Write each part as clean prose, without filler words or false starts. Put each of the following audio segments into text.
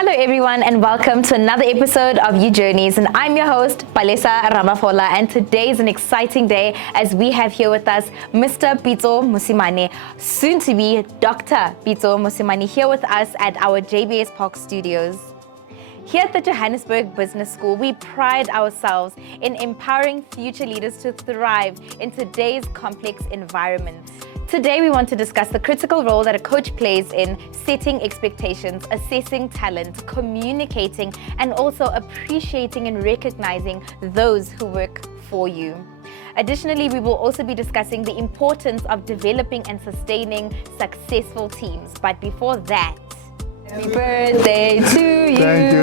Hello everyone and welcome to another episode of You Journeys, and I'm your host Palesa Ramafola, and today is an exciting day as we have here with us Mr. Pitso Mosimane, soon to be Dr. Pitso Mosimane, here with us at our JBS Park studios. Here at the Johannesburg Business School, we pride ourselves in empowering future leaders to thrive in today's complex environment. Today, we want to discuss the critical role that a coach plays in setting expectations, assessing talent, communicating, and also appreciating and recognizing those who work for you. Additionally, we will also be discussing the importance of developing and sustaining successful teams. But before that, happy birthday to you.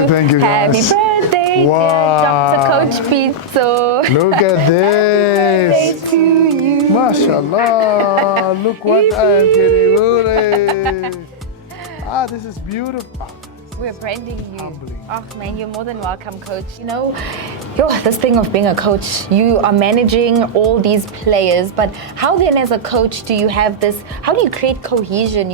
Thank you, guys. Happy birthday, Wow. dear Dr. Coach Pitso. Look at this. Happy birthday to you. Mashallah. Look what I am getting. This is beautiful. We're branding you. Humbling. Oh man, you're more than welcome, coach. You know, this thing of being a coach, you are managing all these players, but how then as a coach do you have this, how do you create cohesion,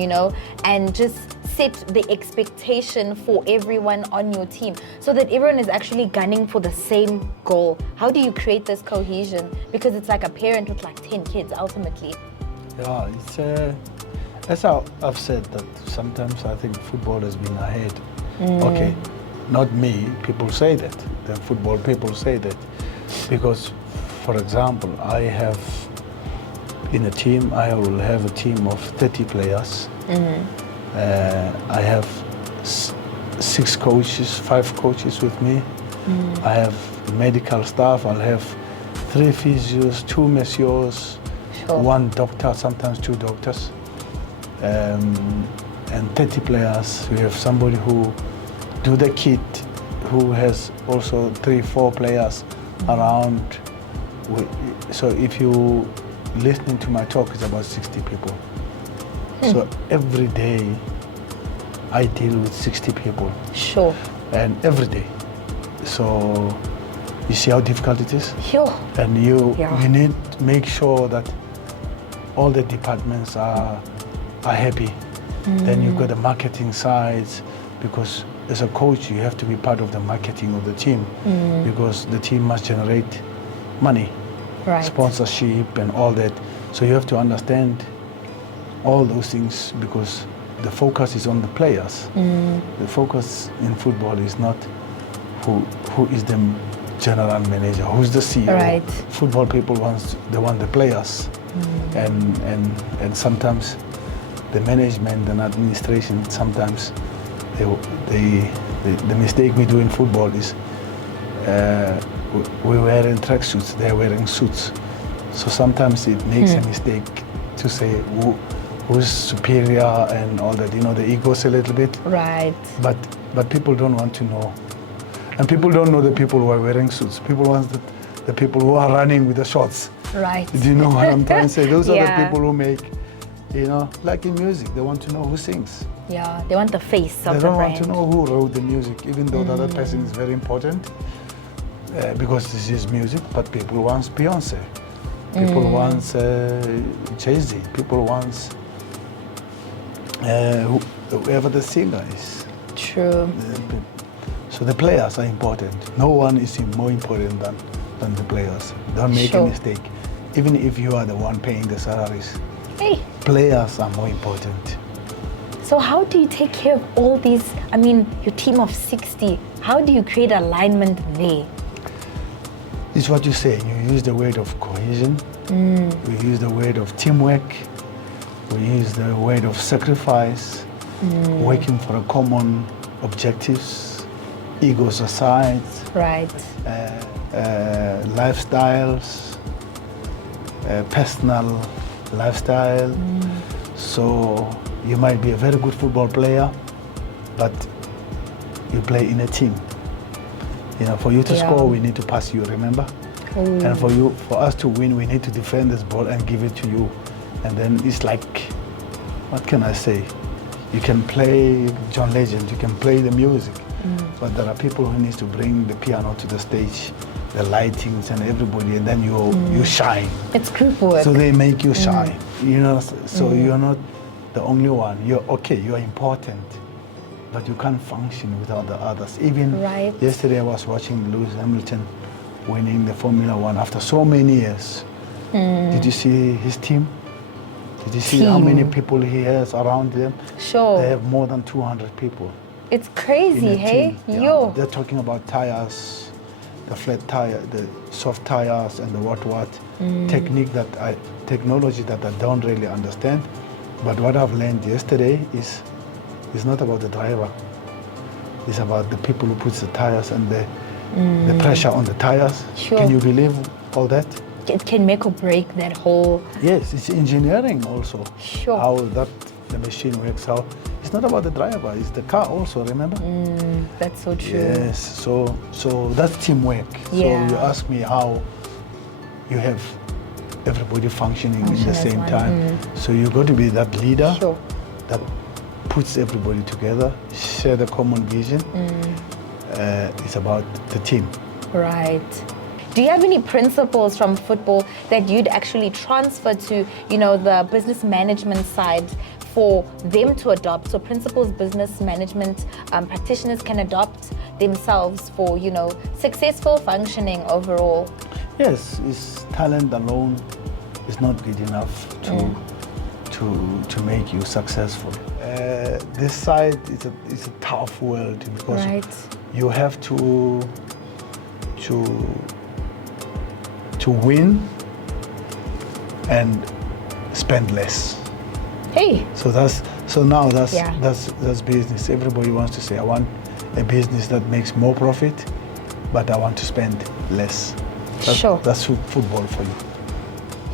and just set the expectation for everyone on your team so that everyone is actually gunning for the same goal? How do you create this cohesion? Because it's like a parent with like 10 kids ultimately. Yeah, it's as I've said that sometimes I think football has been ahead. Okay, not me, people say that. The football people say that. Because, for example, I have in a team, I will have a team of 30 players. I have 6 coaches, 5 coaches with me. I have medical staff. I'll have 3 physios, 2 masseurs, 1 doctor, sometimes 2 doctors, and 30 players. We have somebody who do the kit, who has also 3-4 players around. So if you listening to my talk, it's about 60 people. So every day I deal with 60 people. Sure. And every day. So you see how difficult it is? Sure. And you need to make sure that all the departments are happy. Then you've got the marketing sides, because as a coach you have to be part of the marketing of the team, because the team must generate money, right, sponsorship and all that. So you have to understand all those things, because the focus is on the players. The focus in football is not who is the general manager, who's the CEO. Right. Football people want the players, and sometimes the management and administration, sometimes the mistake we do in football is we're wearing tracksuits, they're wearing suits. So sometimes it makes a mistake to say who's superior and all that, the egos a little bit. Right. But people don't want to know. And people don't know the people who are wearing suits. People want the people who are running with the shorts. Right. Do you know what I'm trying to say? Those are Yeah. the people who make, like in music, they want to know who sings. Yeah, they want the face of They the don't brand. want to know who wrote the music, even though the other person is very important, because this is music, but people want Beyonce. People want Jay-Z. People want whoever the singer is. True. So the players are important. No one is more important than the players. Don't make a mistake. Even if you are the one paying the salaries, players are more important. So how do you take care of all these, your team of 60, how do you create alignment there? It's what you say. You use the word of cohesion. We use the word of teamwork. We use the word of sacrifice, working for a common objectives, egos aside. Right. Lifestyles, personal lifestyle. So you might be a very good football player, but you play in a team. For you to score, we need to pass you, remember? And for us to win, we need to defend this ball and give it to you. And then it's like, what can I say? You can play John Legend, you can play the music, but there are people who need to bring the piano to the stage, the lightings and everybody, and then you shine. It's group work. So they make you shine, so you're not the only one. You are important, but you can't function without the others. Even Right. yesterday I was watching Lewis Hamilton winning the Formula One after so many years. Did you see his team? Did you see how many people he has around them? Sure. They have more than 200 people. It's in crazy, a hey? team. Yo. They're talking about tires, the flat tire, the soft tires, and the what technology that I don't really understand. But what I've learned yesterday is it's not about the driver. It's about the people who puts the tires and the pressure on the tires. Sure. Can you believe all that? It can make or break that whole. Yes, it's engineering also. Sure. How the machine works. How it's not about the driver. It's the car also. Remember? That's so true. Yes. So that's teamwork. Yeah. So you ask me how you have everybody functioning in Function the as same one. time. So you got to be that leader Sure. that puts everybody together, share the common vision. It's about the team. Right. Do you have any principles from football that you'd actually transfer to, the business management side for them to adopt? So principles business management practitioners can adopt themselves for, successful functioning overall. Yes, it's talent alone is not good enough to make you successful. This side is a tough world because Right. you have to win and spend less. Hey. So that's Yeah. business. Everybody wants to say, I want a business that makes more profit, but I want to spend less. Sure. That's football for you.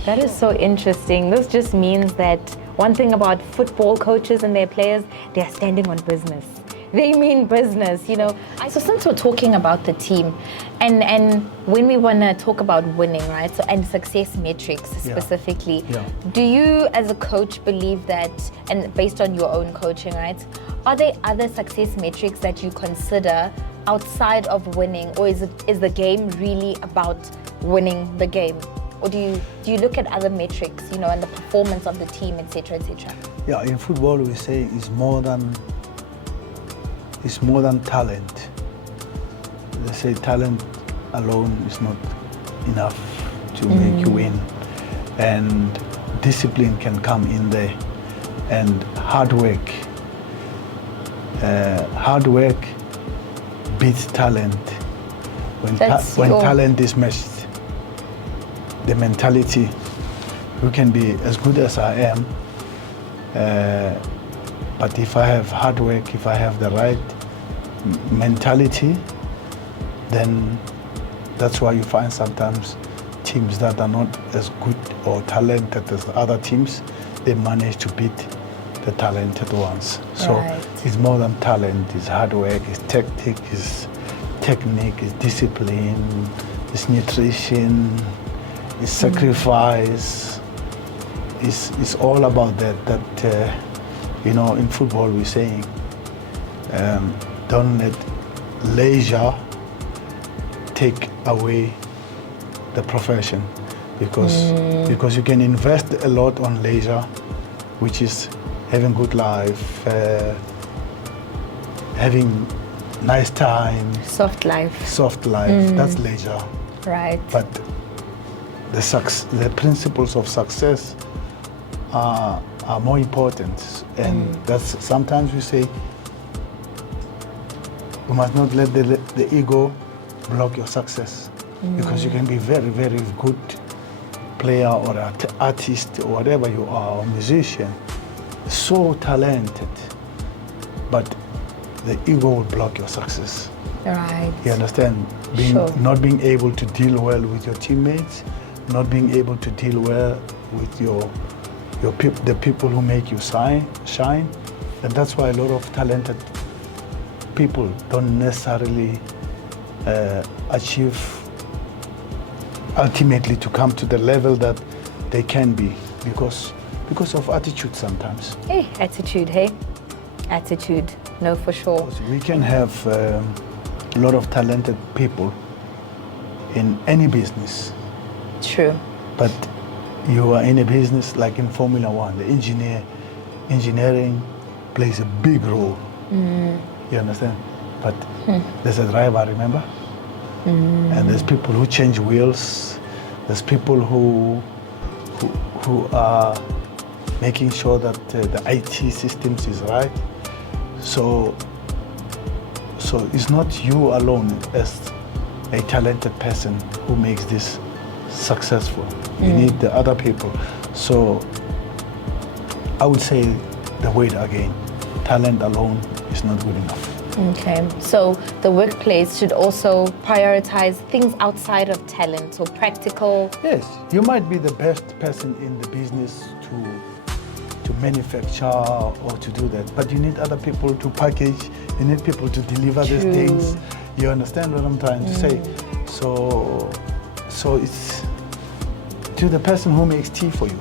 That is so interesting. This just means that one thing about football coaches and their players, they are standing on business. They mean business, So since we're talking about the team, and when we want to talk about winning, right? So and success metrics specifically, do you as a coach believe that, and based on your own coaching, right? Are there other success metrics that you consider outside of winning, or is the game really about winning the game? Or do you look at other metrics, and the performance of the team, etc., etc.? Yeah, in football we say it's more than talent. They say talent alone is not enough to make you win, and discipline can come in there, and hard work. Hard work beats talent when talent is matched. The mentality, you can be as good as I am, but if I have hard work, if I have the right mentality, then that's why you find sometimes teams that are not as good or talented as the other teams, they manage to beat the talented ones. So Right. it's more than talent, it's hard work, it's tactic, it's technique, it's discipline, it's nutrition, it's sacrifice. It's all about that. In football we're saying, don't let leisure take away the profession, because you can invest a lot on leisure, which is having good life, having nice time, Soft life. That's leisure. Right. But the principles of success are more important, and that's sometimes we say you must not let the ego block your success, because you can be very, very good player or artist or whatever you are, or musician, so talented, but the ego will block your success. Right. You understand? Not being able to deal well with your teammates, not being able to deal well with the people who make you shine, and that's why a lot of talented people don't necessarily achieve ultimately to come to the level that they can be, because of attitude sometimes. Hey, attitude, hey? Attitude, no, for sure. We can have a lot of talented people in any business. True. But you are in a business like in Formula One, the engineering plays a big role. You understand? But there's a driver, remember? And there's people who change wheels. There's people who are making sure that the IT systems is right. So it's not you alone as a talented person who makes this successful. You need the other people. So I would say the word again, talent alone is not good enough. Okay, so the workplace should also prioritize things outside of talent or practical. Yes, you might be the best person in the business to manufacture or to do that, but you need other people to package, you need people to deliver these things. You understand what I'm trying to say? So it's to the person who makes tea for you.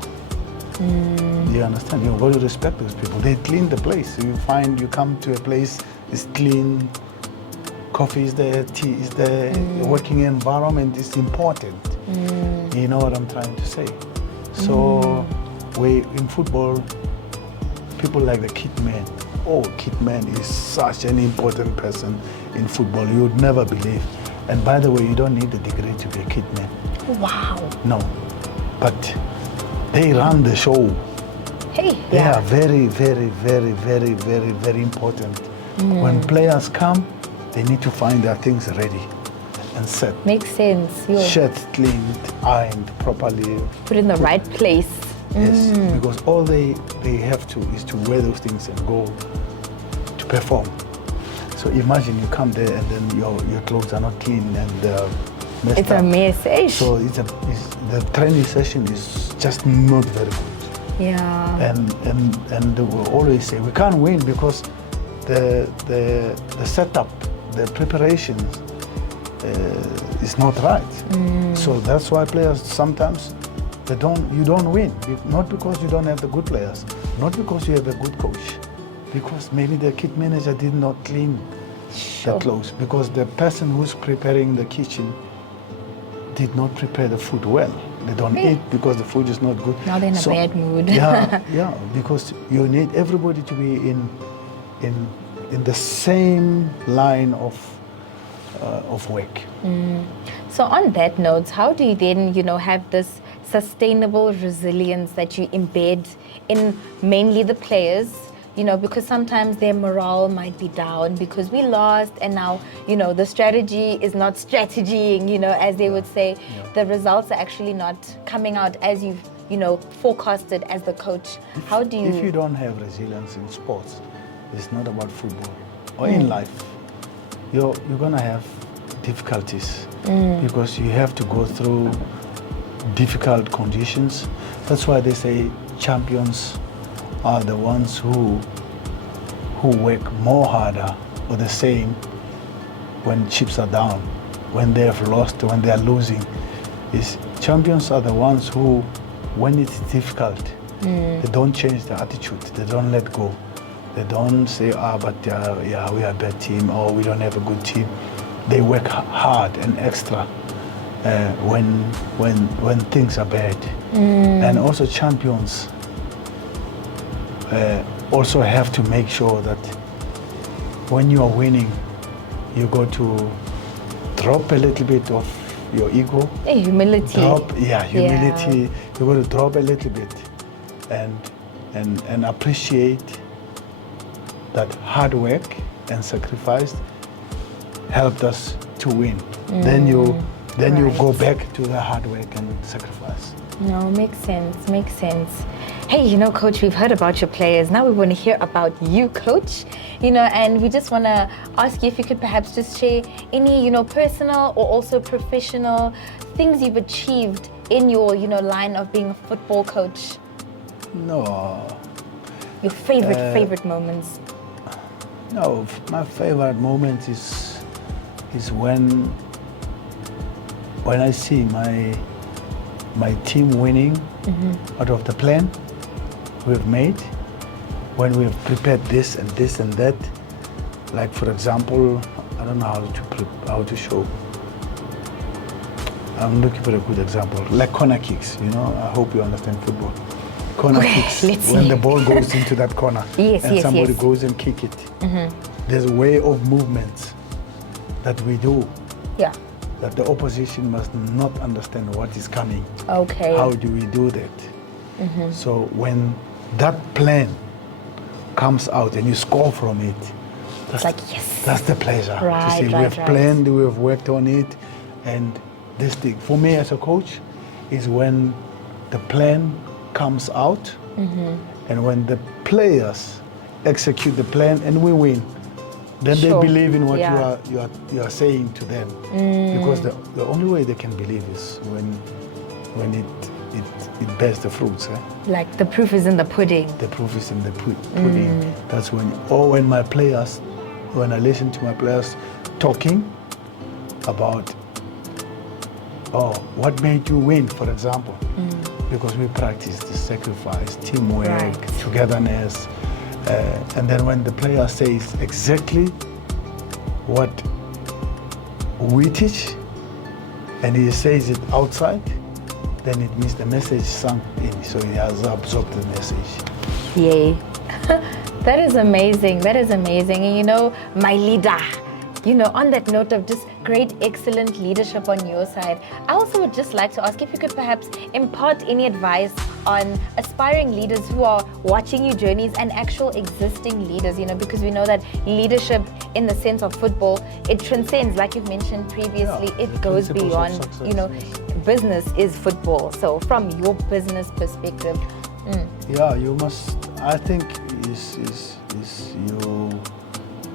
You understand? You've got to respect those people. They clean the place. You come to a place, it's clean, coffee is there, tea is there, the working environment is important. You know what I'm trying to say? So in football, people like the kit man. Oh, kit man is such an important person in football. You would never believe. And by the way, you don't need a degree to be a kit man. Wow. No, but they run the show. Hey, They are very, very, very, very, very, very important. When players come, they need to find their things ready and set. Makes sense. Shirts cleaned, ironed properly. Put in the right place. Yes, because all they have to is to wear those things and go to perform. So imagine you come there and then your clothes are not clean and messed It's up. a mess. Eh? So the training session is just not very good. Yeah. And they will always say we can't win because the setup, the preparations is not right. So that's why players sometimes you don't win. Not because you don't have the good players, not because you have a good coach, because maybe the kit manager did not clean the clothes, because the person who's preparing the kitchen did not prepare the food well. They don't eat because the food is not good. Now they're in a bad mood. yeah, because you need everybody to be in the same line of work. So on that note, how do you then, have this sustainable resilience that you embed in mainly the players? Because sometimes their morale might be down because we lost and now, the strategy is not strategying, as they would say. The results are actually not coming out as you've, forecasted as the coach. How do you... If you don't have resilience in sports, it's not about football or in life, you're going to have difficulties because you have to go through difficult conditions. That's why they say champions are the ones who work more harder or the same when chips are down, when they have lost, when they are losing. Champions are the ones who, when it's difficult, they don't change their attitude, they don't let go. They don't say, we are a bad team or we don't have a good team. They work hard and extra when things are bad. And also champions also have to make sure that when you are winning, you go to drop a little bit of your ego. Humility. Humility. You got to drop a little bit and appreciate that hard work and sacrifice helped us to win. Then you go back to the hard work and sacrifice. No, makes sense. Hey, Coach, we've heard about your players. Now we want to hear about you, Coach. And we just want to ask you if you could perhaps just share any, personal or also professional things you've achieved in your, line of being a football coach. No. Your favorite moments. No, my favorite moment is when I see my team winning out of the plan we've made, when we've prepared this and this and that. Like for example, I don't know how to show. I'm looking for a good example. Like corner kicks, I hope you understand football. corner Okay, kicks. let's When see. the ball goes into that corner Yes, and yes, somebody yes. goes and kick it. There's a way of movements that we do Yeah. that the opposition must not understand what is coming. Okay. How do we do that? So when that plan comes out and you score from it, that's, like, yes. that's the pleasure. Right, to say we right, have right. planned, we have worked on it, and this thing, for me as a coach, is when the plan comes out and when the players execute the plan and we win. Then Sure. they believe in what Yeah. you are saying to them, because the only way they can believe is when it bears the fruits. Eh? Like the proof is in the pudding. The proof is in the pudding. That's when, or when I listen to my players talking about, what made you win, for example, because we practice the sacrifice, teamwork, Right. togetherness, and then when the player says exactly what we teach, and he says it outside, then it means the message sunk in, so he has absorbed the message. Yay. That is amazing. That is amazing. And you know, my leader, you know, on that note of just great, excellent leadership on your side, I also would just like to ask if you could perhaps impart any advice on aspiring leaders who are watching your journeys and actual existing leaders, you know, because we know that leadership in the sense of football, it transcends, like you've mentioned previously, Yeah, it the goes principles of beyond, success, you know, yes. business is football. So from your business perspective, Yeah, you must. I think is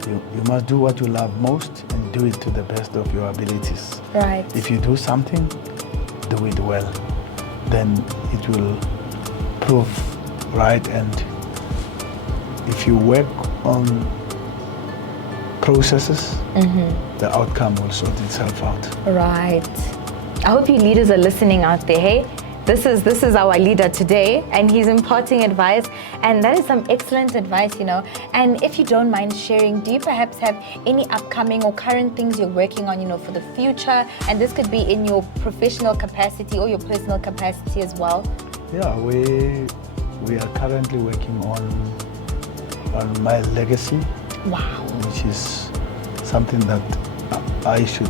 you must do what you love most and do it to the best of your abilities. right. If you do something, do it well. Then it will prove right. And if you work on processes, the outcome will sort itself out. Right. I hope you leaders are listening out there. Hey, this is our leader today, and he's imparting advice, and that is some excellent advice, you know. And if you don't mind sharing, do you perhaps have any upcoming or current things you're working on, you know, for the future? And this could be in your professional capacity or your personal capacity as well. Yeah, we are currently working on my legacy, Wow. which is something that I should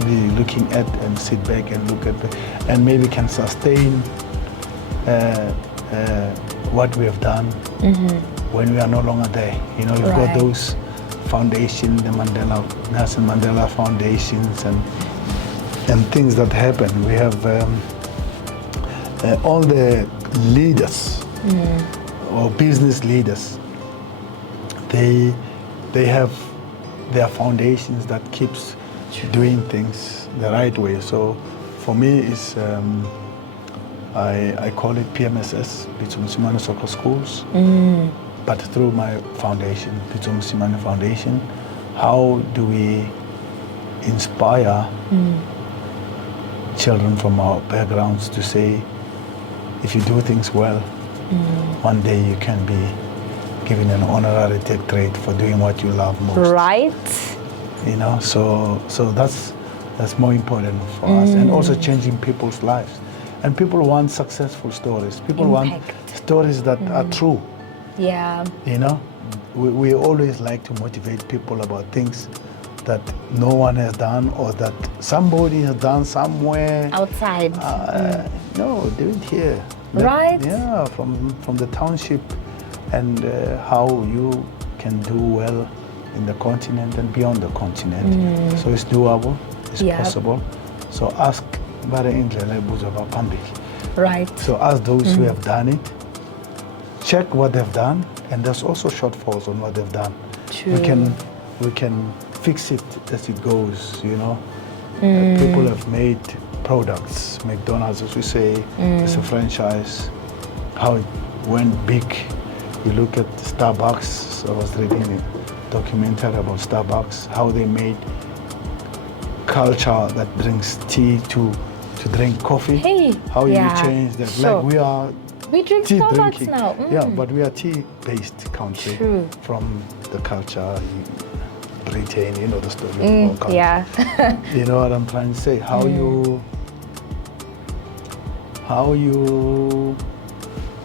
be looking at and sit back and look at and maybe can sustain what we have done when we are no longer there. You know, you've Right. got those foundations, the Nelson Mandela foundations and things that happen. We have all the leaders or business leaders. They have their foundations that keeps doing things the right way. So for me, it's I call it PMSS, Pitso Mosimane Soccer Schools. But through my foundation, Pitso Mosimane Foundation, how do we inspire children from our backgrounds to say, if you do things well, one day you can be given an honorary doctorate for doing what you love most. Right. You know, so that's more important for us, and also changing people's lives. And people want successful stories. People want Impact. stories that are true. Yeah. You know, we always like to motivate people about things that no one has done or that somebody has done somewhere. Outside. No, do it here. Right. Yeah, from the township, and how you can do well in the continent and beyond the continent. So it's doable, it's Yeah. possible. So ask bara indlela ebuzwa phambili. Right. So ask those who have done it, check what they've done, and there's also shortfalls on what they've done. True. We can fix it as it goes, you know. People have made products, McDonald's, as we say, it's a franchise, how it went big. You look at Starbucks, I was reading a documentary about Starbucks, how they made culture that brings tea to drink coffee. Hey, how yeah, you change that. sure. Like we are We drink tea Starbucks drinking. now. Yeah, but we are tea-based country. True. From the culture, Britain, you know the story. of our country. Yeah. You know what I'm trying to say? How you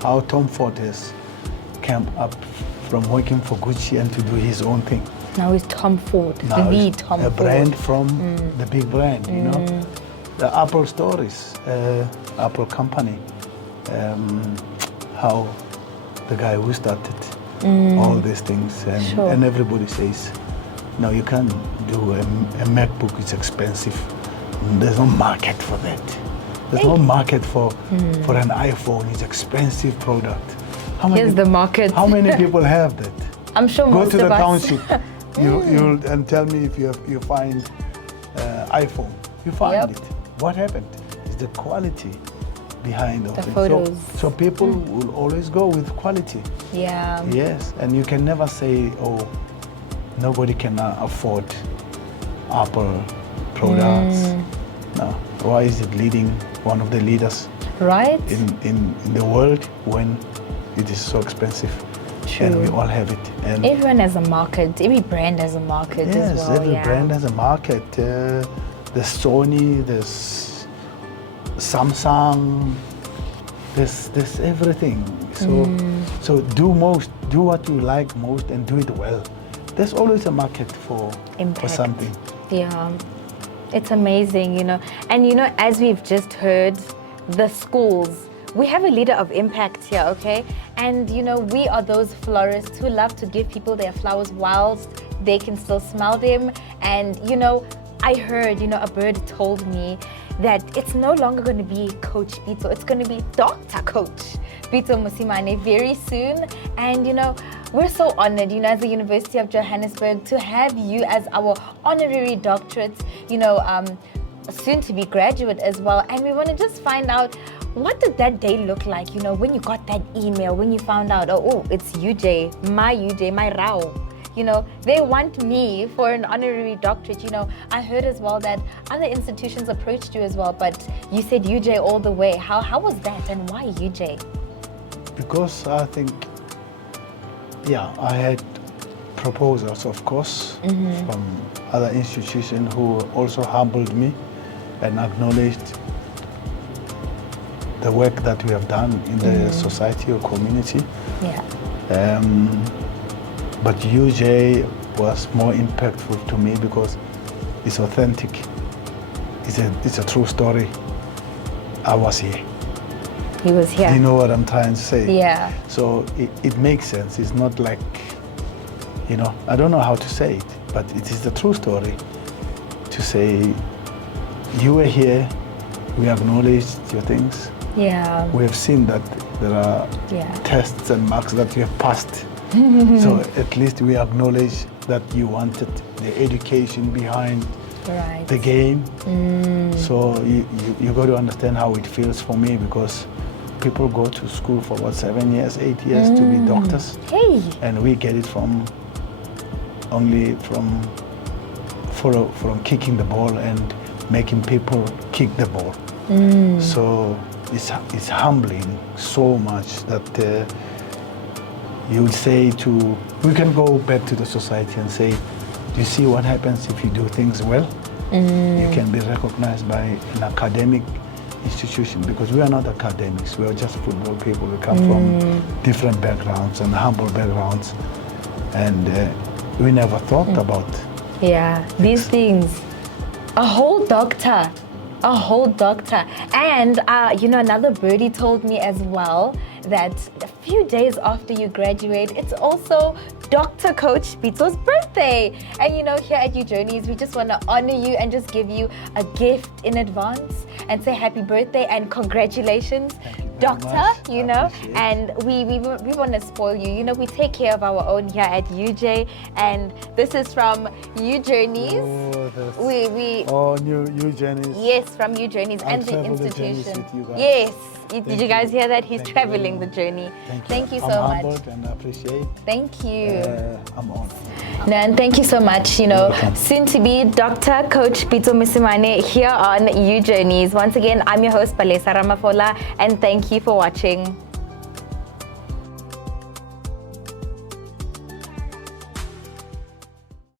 how Tom Ford has come up from working for Gucci and to do his own thing. Now he's Tom Ford, Now the it's Tom a Ford. brand from the big brand, you know. The Apple stories, Apple company, how the guy who started all these things, and, Sure. and everybody says, no, you can't do a MacBook, it's expensive. There's no market for that. There's no market for an iPhone, it's expensive product. Here's the market. How many people have that? I'm sure Go most to the of us. township, you'll and tell me if you find iPhone. You find Yep. it. What happened? It's the quality behind The of it. photos. So people will always go with quality. Yeah. Yes, and you can never say, oh, nobody can afford Apple products. No. Why is it leading, one of the leaders Right? in the world when it is so expensive? True. And we all have it. And Everyone has a market. Every brand has a market yes, as well. every yeah. brand has a market. There's Sony, there's Samsung, there's everything. So do what you like most and do it well. There's always a market for Impact. something. Yeah, it's amazing, you know. And you know, as we've just heard, the schools, we have a leader of impact here, okay? And you know, we are those florists who love to give people their flowers whilst they can still smell them. And you know, I heard, you know, a bird told me that it's no longer going to be Coach Pitso, it's going to be Dr. Coach Pitso Mosimane very soon. And you know, we're so honored, you know, as the University of Johannesburg to have you as our honorary doctorate, you know, soon to be graduate as well. And we want to just find out, what did that day look like, you know, when you got that email, when you found out, oh, it's UJ, my Rao. You know, they want me for an honorary doctorate. You know, I heard as well that other institutions approached you as well, but you said UJ all the way. How was that, and why UJ? Because I think, yeah, I had proposals, of course, from other institutions who also humbled me and acknowledged the work that we have done in the society or community. Yeah. But UJ was more impactful to me because it's authentic. It's a true story. I was here. He was here. You know what I'm trying to say? Yeah. So it makes sense. It's not like, you know, I don't know how to say it, but it is the true story to say you were here, we acknowledged your things. Yeah. We have seen that there are tests and marks that you have passed. So at least we acknowledge that you wanted the education behind the game. So you got to understand how it feels for me, because people go to school for what, 7 years, 8 years to be doctors. Hey. And we get it from kicking the ball and making people kick the ball. So it's humbling so much that you would say we can go back to the society and say, do you see what happens if you do things well? You can be recognized by an academic institution, because we are not academics, we are just football people. We come from different backgrounds and humble backgrounds, and we never thought about these things. A whole doctor. And you know, another birdie told me as well that a few days after you graduate, it's also Dr. Coach Pitso's birthday. And you know, here at U Journeys, we just want to honor you and just give you a gift in advance and say happy birthday and congratulations, Doctor, you know. And we want to spoil you. You know, we take care of our own here at UJ, and this is from U Journeys. New Journeys. Yes, from U Journeys and the travel the journeys institution. with you guys. Yes. Did Thank you guys you. hear that? He's Thank you traveling very the journey. Thank you I'm so much. humbled and I appreciate. Thank you. I'm honored. No, and thank you so much, you know, welcome. soon to be Dr. Coach Pitso Mosimane here on U Journeys. Once again, I'm your host, Palesa Ramafola, and thank you for watching.